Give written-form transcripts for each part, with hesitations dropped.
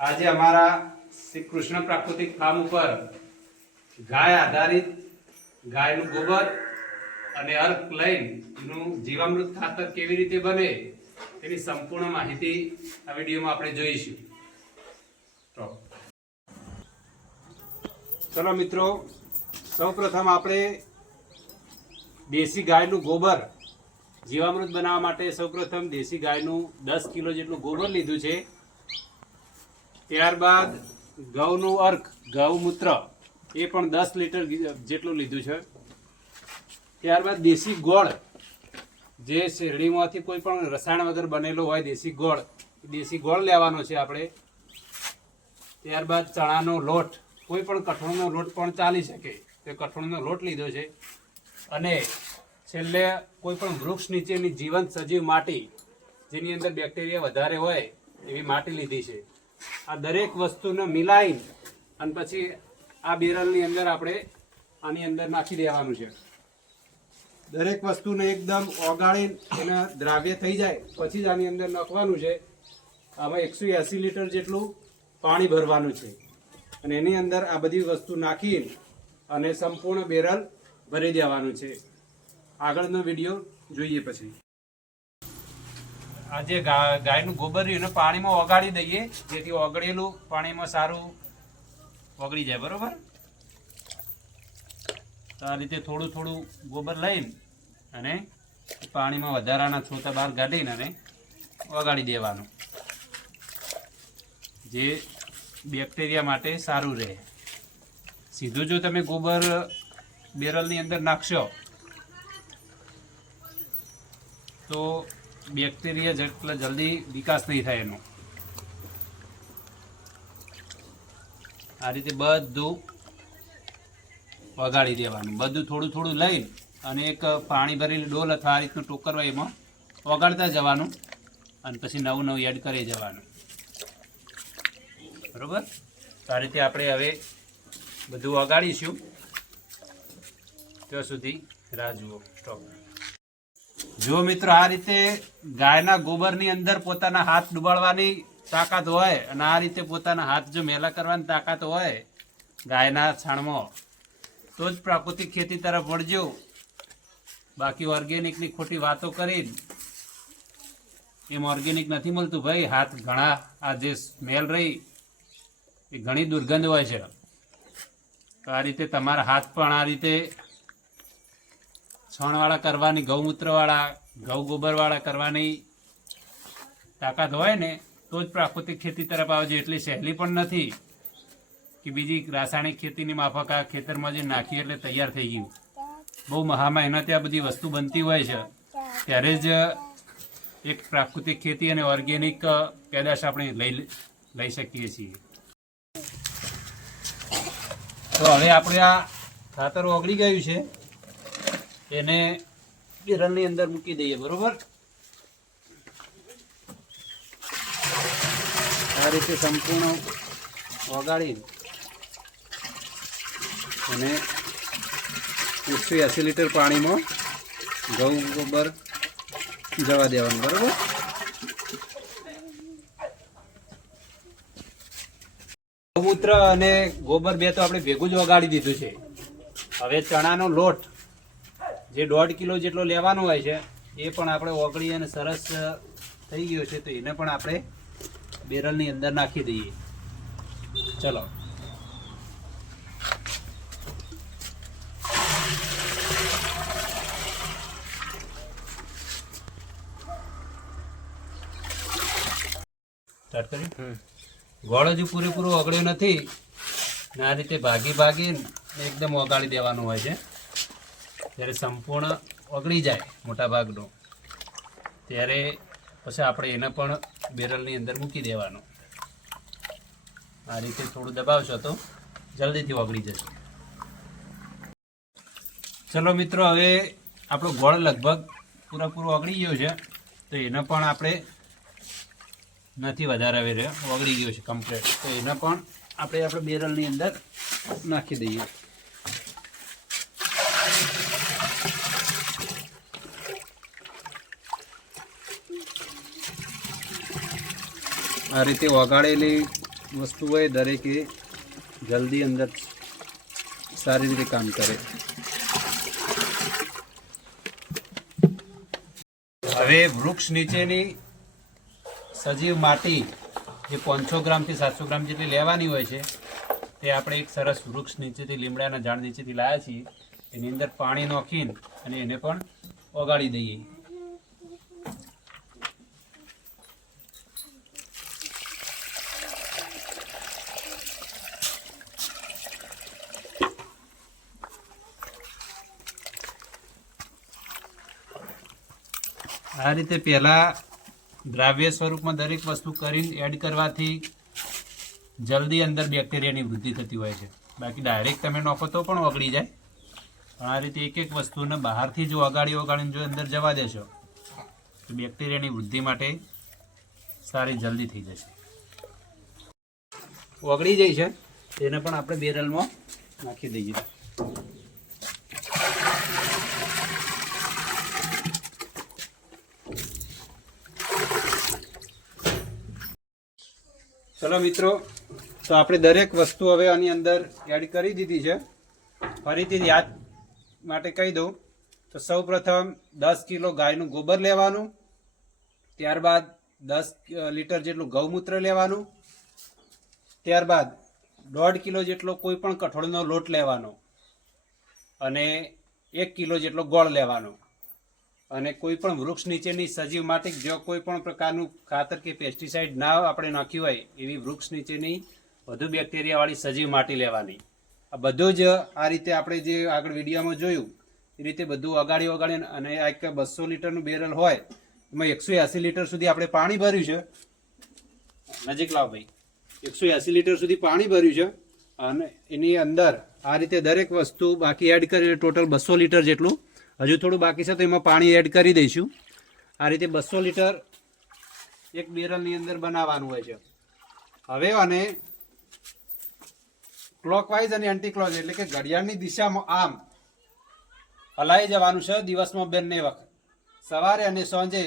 આજે અમારા શ્રી કૃષ્ણ પ્રાકૃતિક ફાર્મ ઉપર ગાય આધારિત ગાયનું ગોબર અને અર્ક લઈને એનું જીવામૃત ખાતર કેવી રીતે બને તેની સંપૂર્ણ માહિતી આ વિડીયોમાં આપણે જોઈશું. ચલો મિત્રો, સૌપ્રથમ આપણે દેશી ગાયનું ગોબર જીવામૃત બનાવવા માટે સૌપ્રથમ દેશી ગાયનું 10 કિલો જેટલું ગોબર લીધું છે. ત્યારબાદ ઘઉંનું અર્ક ગૌમૂત્ર એ પણ 10 લીટર જેટલું લીધું છે. ત્યારબાદ દેશી ગોળ, જે શેરડીમાંથી કોઈ પણ રસાયણ વગર બનેલો હોય દેશી ગોળ લેવાનો છે આપણે. ત્યારબાદ ચણાનો લોટ, કોઈ પણ કઠોળનો લોટ પણ ચાલી શકે તે કઠોળનો લોટ લીધો છે. અને છેલ્લે કોઈ પણ વૃક્ષ નીચેની જીવંત સજીવ માટી, જેની અંદર બેક્ટેરિયા વધારે હોય એવી માટી લીધી છે. આ દરેક વસ્તુને મિલાઈ અને પછી આ બેરલની અંદર આપણે આની અંદર નાખી દેવાનું છે. દરેક વસ્તુને એકદમ ઓગાળી એને દ્રાવ્ય થઈ જાય પછી જ આની અંદર નાખવાનું છે. આમાં 180 લીટર જેટલું પાણી ભરવાનું છે અને એની અંદર આ બધી વસ્તુ નાખી અને સંપૂર્ણ બેરલ ભરી દેવાનું છે. આગળનો વિડીયો જોઈએ પછી. આ જે ગાયનું ગોબર એને પાણીમાં ઓગાળી દઈએ, જેથી ઓગળેલું પાણીમાં સારું ઓગળી જાય. બરોબર, તો આ રીતે થોડું થોડું ગોબર લઈને અને પાણીમાં વધારાના છોતા બહાર કાઢીને અને ઓગાળી દેવાનું, જે બેક્ટેરિયા માટે સારું રહે. સીધું જો તમે ગોબર બેરલની અંદર નાખશો તો બેક્ટેરિયા જેટલા જલ્દી વિકાસ નહીં થાય એનો. આ રીતે બધું વગાડી દેવાનું, બધું થોડું થોડું લઈ અને એક પાણી ભરેલી ડોલ અથવા આ રીતનું ટોકર હોય એમાં વગાડતા જવાનું અને પછી નવું એડ કરી જવાનું. બરોબર, તો આ રીતે આપણે હવે બધું વગાડીશું. ત્યાં સુધી રાહ જુઓ. સ્ટોપ. જો મિત્રો, આ રીતે ગાયના ગોબરની અંદર પોતાના હાથ ડુબાડવાની તાકાત હોય અને આ રીતે પોતાના હાથ જો મેલા કરવાની તાકાત હોય ગાયના છાણમાં, તો જ પ્રાકૃતિક ખેતી તરફ વળજો. બાકી ઓર્ગેનિકની ખોટી વાતો કરીને એમ ઓર્ગેનિક નથી મળતું ભાઈ. હાથ ઘણા આ જે સ્મેલ રહી એ ઘણી દુર્ગંધ હોય છે. તો આ રીતે તમારા હાથ પણ આ રીતે છણવાળા કરવાની, ગૌમૂત્રવાળા, ગૌ ગોબરવાળા કરવાની તાકાત હોય ને તો જ પ્રાકૃતિક ખેતી તરફ આવજો. એટલી સહેલી પણ નથી કે બીજી રાસાયણિક ખેતીની માફક આ ખેતરમાં જે નાખીએ એટલે તૈયાર થઈ ગયું. બહુ મહેનતે આ બધી વસ્તુ બનતી હોય છે, ત્યારે જ એક પ્રાકૃતિક ખેતી અને ઓર્ગેનિક પેદાશ આપણે લઈ શકીએ છીએ. તો હવે આપણે આ ખાતર ઓગળી ગયું છે, એને બેરલની અંદર મૂકી દઈએ. બરોબર, આ રીતે સંપૂર્ણ ઓગાળી અને 180 લીટર પાણીમાં ઘઉં ગોબર જવા દેવાનું. બરોબર, ગૌમૂત્ર અને ગોબર બે તો આપણે ભેગું જ ઓગાળી દીધું છે. હવે ચણાનો લોટ જે 1.5 કિલો જેટલો લેવાનો હોય છે એ પણ આપણે ઓગળી અને સરસ થઈ ગયો છે, તો એને પણ આપણે બેરલની અંદર નાખી દઈએ. ચલો, સ્ટાર્ટ કરી. ગોળ હજુ પૂરેપૂરો ઓગળ્યો નથી ને આ રીતે ભાગી એકદમ ઓગાળી દેવાનું હોય છે. જ્યારે સંપૂર્ણ ઓગળી જાય મોટા ભાગનો, ત્યારે પછી આપણે એને પણ બેરલની અંદર મૂકી દેવાનું. આ રીતે થોડું દબાવશો તો જલ્દીથી ઓગળી જશે. ચલો મિત્રો, હવે આપણો ગોળ લગભગ પૂરેપૂરો ઓગળી ગયો છે, તો એને પણ આપણે નથી વધારે હવે ઓગળી ગયો છે કમ્પ્લીટ, તો એને પણ આપણે બેરલની અંદર નાખી દઈએ. આ રીતે વગાડેલી વસ્તુ હોય દરેક એ જલ્દી અંદર સારી રીતે કામ કરે. હવે વૃક્ષ નીચેની સજીવ માટી જે 500 ગ્રામથી 700 ગ્રામ જેટલી લેવાની હોય છે તે આપણે એક સરસ વૃક્ષ નીચેથી લીમડાના ઝાડ નીચેથી લાવ્યા છીએ. એની અંદર પાણી નાખીને અને એને પણ ઓગાળી દઈએ. આ રીતે પહેલાં દ્રાવ્ય સ્વરૂપમાં દરેક વસ્તુ કરીને એડ કરવાથી જલ્દી અંદર બેક્ટેરિયાની વૃદ્ધિ થતી હોય છે. બાકી ડાયરેક્ટ તમે નાખો તો પણ ઓગળી જાય. પણ આ રીતે એક એક વસ્તુને બહારથી જો ઓગાળીને જો અંદર જવા દેશો તો બેક્ટેરિયાની વૃદ્ધિ માટે સારી જલ્દી થઈ જશે. ઓગળી જાય છે તેને પણ આપણે બેરલમાં નાખી દઈએ. ચલો મિત્રો, તો આપણે દરેક વસ્તુ હવે આની અંદર એડ કરી દીધી છે. ફરીથી યાદ માટે કહી દઉં તો સૌપ્રથમ 10 કિલો ગાયનું ગોબર લેવાનું, ત્યારબાદ 10 લીટર જેટલું ગૌમૂત્ર લેવાનું, ત્યારબાદ 1.5 કિલો જેટલો કોઈ પણ કઠોળનો લોટ લેવાનો અને 1 કિલો જેટલો ગોળ લેવાનો અને કોઈ પણ વૃક્ષ નીચેની સજીવ માટી જો કોઈ પણ પ્રકારનું ખાતર કે પેસ્ટિસાઇડ ના આપણે નાખ્યું હોય એવી વૃક્ષ નીચેની વધુ બેક્ટેરિયાવાળી સજીવ માટી લેવાની. આ બધું જ આ રીતે આપણે જે આગળ વિડીયોમાં જોયું એ રીતે બધું ઓગાળી અને આ એક 200 લીટરનું બેરલ હોય એમાં 180 લીટર સુધી આપણે પાણી ભર્યું છે. નજીક લાવ ભાઈ. 180 લીટર સુધી પાણી ભર્યું છે અને એની અંદર આ રીતે દરેક વસ્તુ બાકી એડ કરીને ટોટલ 200 લીટર જેટલું, હજુ થોડું બાકી છે તો એમાં પાણી એડ કરી દઈશું. આ રીતે 200 લીટર એક બેરલની અંદર બનાવવાનું હોય છે. હવે અને ક્લોકવાઇઝ અને એન્ટી ક્લોકવાઇઝ એટલે કે ઘડિયાળની દિશામાં આમ હલાઈ જવાનું છે દિવસમાં 2 વખત, સવારે અને સાંજે.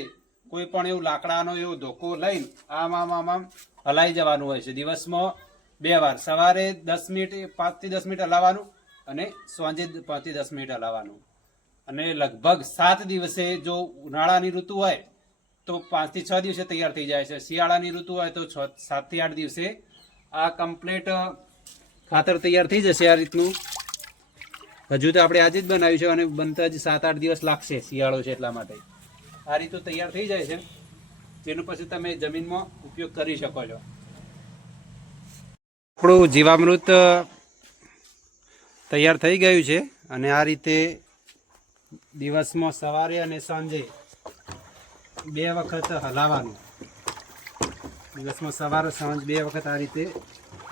કોઈ પણ એવું લાકડાનો એવો ધોકો લઈને આમ આમ આમ આમ હલાઈ જવાનું હોય છે દિવસમાં 2 વાર. સવારે 10 મિનિટ 5 થી 10 મિનિટ હલાવવાનું અને સાંજે 5 થી 10 મિનિટ હલાવવાનું. અને લગભગ 7 દિવસે જો ઉનાળાની ઋતુ હોય તો 5 થી 6 દિવસે તૈયાર થઈ જાય છે. શિયાળાની ઋતુ હોય તો 7 થી 8 દિવસે આ કમ્પ્લીટ ખાતર તૈયાર થઈ જશે. આ રીતનું હજુ તો આપણે આજે જ બનાવ્યું છે અને બનતા જ 7-8 દિવસ લાગશે, શિયાળો છે એટલા માટે. આ રીતું તૈયાર થઈ જાય છે જેનું પછી તમે જમીનમાં ઉપયોગ કરી શકો છો. આપણું જીવામૃત તૈયાર થઈ ગયું છે અને આ રીતે દિવસમાં સવારે અને સાંજે 2 વખત હલાવવાનું. દિવસમાં સવારે સાંજ 2 વખત આ રીતે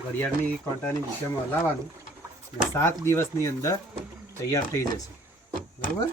ઘડિયાળની કાંટાની દિશામાં હલાવવાનું. 7 દિવસની અંદર તૈયાર થઈ જશે. બરાબર.